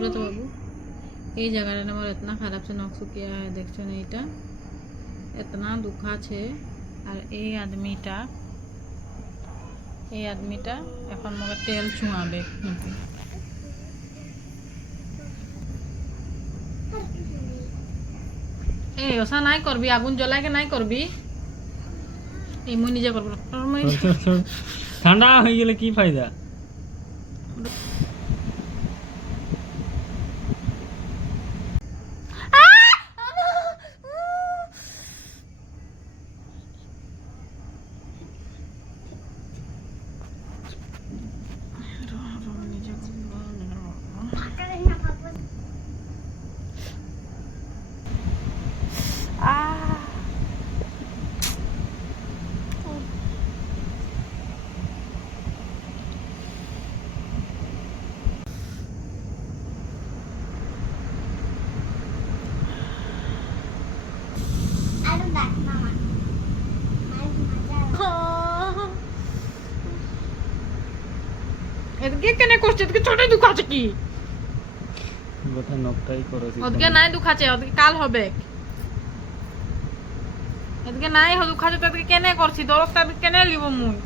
पूरा तो बाबू ये जगह मोर इतना खराब से नक्शु किया है देखो नहीं इतना दुखा छे और ये आदमीटा এখন मोके तेल छुआबे ए ओसा নাই করবি আগুন জ্বলাই কে নাই করবি এই মই নিজে করব ঠান্ডা হয়ে গেলে কি ফায়দা এদিকে কেন করছিস এদিকে ছোট দুখাছে কি গোটা নকটাই করছিস ওদিকে নাই দুখাছে ওদিকে কাল হবে এদিকে নাই দুখাছে তো এদিকে কেন করছিস দরকটা কেন লিব মুই